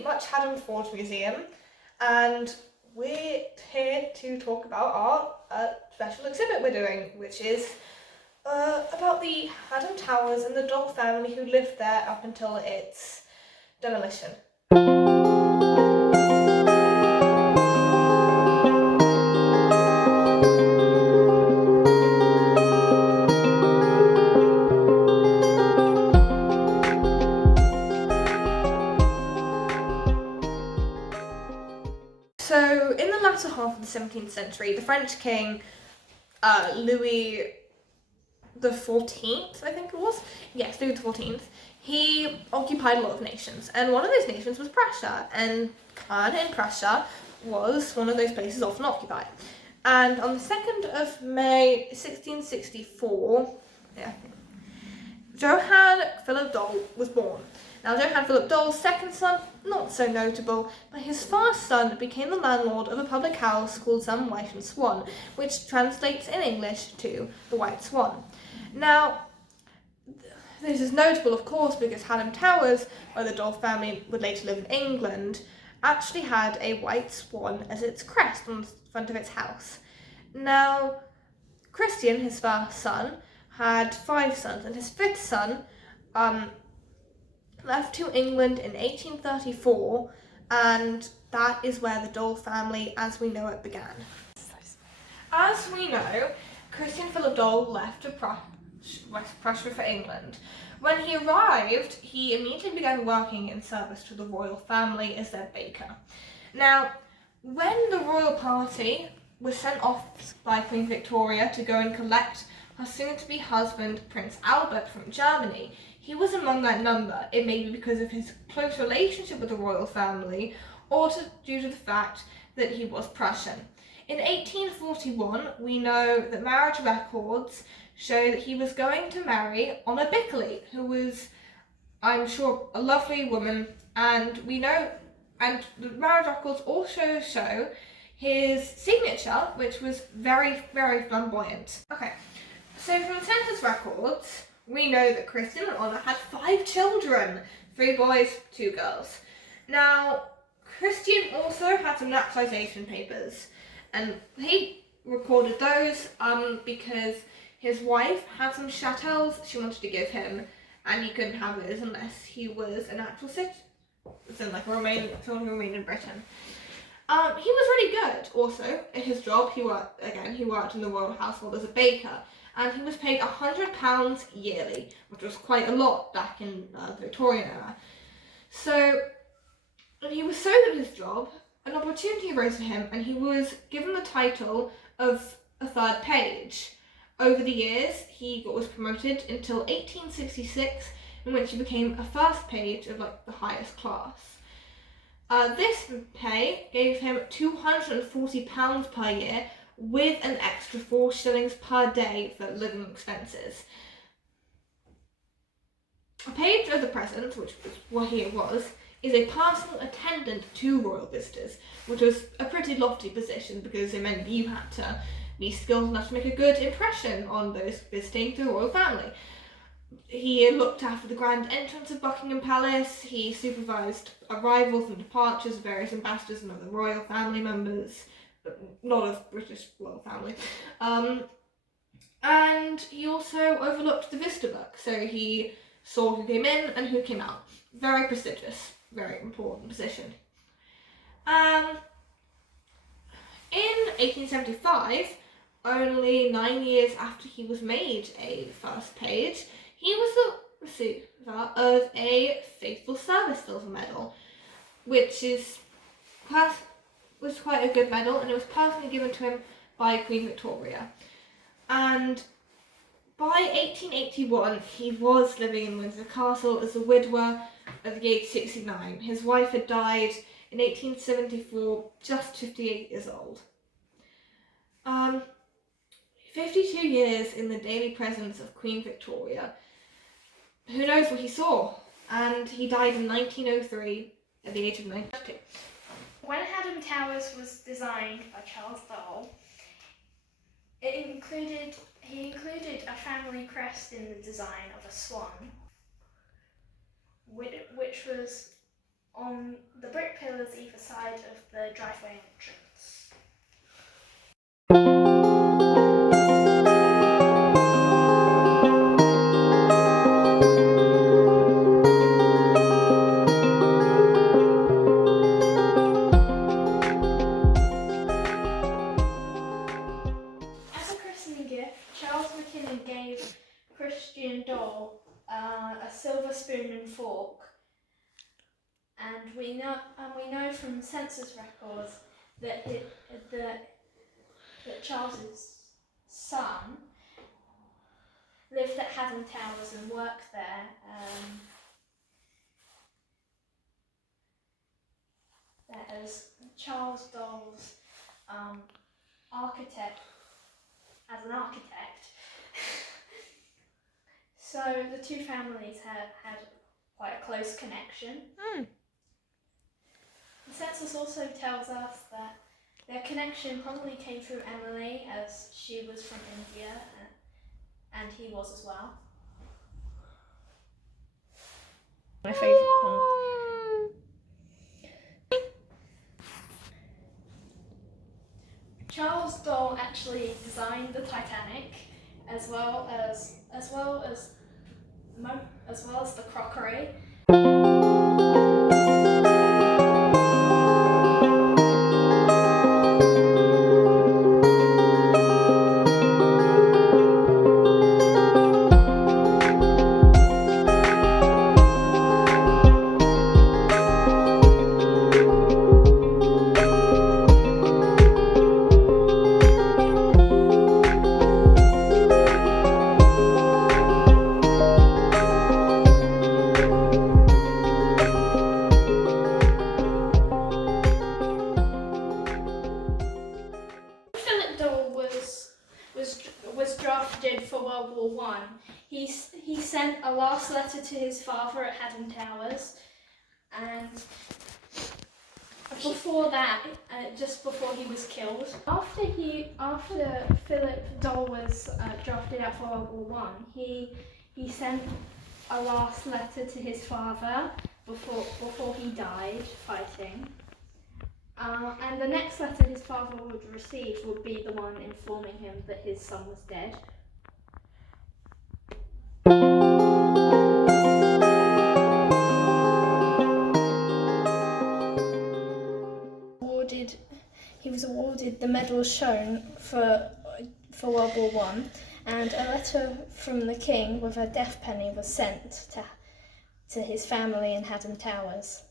the Much Hadham Towers Museum, and we're here to talk about our special exhibit we're doing, which is about the Hadham Towers and the Doll family who lived there up until its demolition. So, in the latter half of the 17th century, the French king, Louis the 14th, I think it was? Yes, Louis the 14th. He occupied a lot of nations, and one of those nations was Prussia, and Caen in Prussia was one of those places often occupied. And on the 2nd of May 1664, Johann Philip Doll was born. Now, Johann Philip Doll's second son, not so notable, but his first son became the landlord of a public house called Some White and Swan, which translates in English to the White Swan. Now, this is notable, of course, because Hadham Towers, where the Doll family would later live in England, actually had a white swan as its crest on the front of its house. Now, Christian, his first son, had 5 sons, and his 5th son left to England in 1834, and that is where the Doll family, as we know it, began. As we know, Christian Philip Doll left to West Prussia for England. When he arrived, he immediately began working in service to the royal family as their baker. Now, when the royal party was sent off by Queen Victoria to go and collect her soon-to-be husband, Prince Albert, from Germany, he was among that number. It may be because of his close relationship with the royal family, or due to the fact that he was Prussian. In 1841, we know that marriage records show that he was going to marry Anna Bickley, who was, I'm sure, a lovely woman, and we know, and the marriage records also show his signature, which was very, very flamboyant. Okay, so from the census records, we know that Christian and Anna had 5 children, 3 boys, 2 girls. Now, Christian also had some naturalization papers, and he recorded those because his wife had some chattels she wanted to give him, and he couldn't have those unless he was an actual citizen, like someone who remained in Britain. He was really good also at his job. He worked in the royal household as a baker, and he was paid £100 yearly, which was quite a lot back in the Victorian era. So, when he was so good at his job, an opportunity arose for him, and he was given the title of a 3rd page. Over the years, he was promoted until 1866, in which he became a 1st page of the highest class. This pay gave him £240 per year, with an extra 4 shillings per day for living expenses. A page of the present, which was what he was, is a personal attendant to royal visitors, which was a pretty lofty position because it meant you had to be skilled enough to make a good impression on those visiting the royal family. He looked after the grand entrance of Buckingham Palace. He supervised arrivals and departures of various ambassadors and other royal family members, but not of British royal family. And he also overlooked the visitor book, so he saw who came in and who came out. Very prestigious, very important position. In 1875, only 9 years after he was made a 1st page, he was the receiver of a Faithful Service Silver Medal, which was quite a good medal, and it was personally given to him by Queen Victoria. And by 1881, he was living in Windsor Castle as a widower at the age of 69. His wife had died in 1874, just 58 years old. 52 years in the daily presence of Queen Victoria. Who knows what he saw? And he died in 1903 at the age of 92. When Hadham Towers was designed by Charles Doll, he included a family crest in the design of a swan, which was on the outside of the driveway entrance. As a christening gift, Charles McKinnon gave Christian Doll a silver spoon and fork. And we know from census records that that Charles's son lived at Hadham Towers and worked there. As Charles Doll's architect, as an architect. So the two families had quite a close connection. The census also tells us that their connection probably came through Emily, as she was from India and he was as well. My favourite part. Charles Doll actually designed the Titanic, as well as the crockery. Was drafted for World War One. He sent a last letter to his father at Hadham Towers, and before that, just before he was killed. After Philip Doll was drafted out for World War One, he sent a last letter to his father before he died fighting. And the next letter his father would receive would be the one informing him that his son was dead. He was awarded the medals shown for World War One, and a letter from the King with a death penny was sent to his family in Hadham Towers.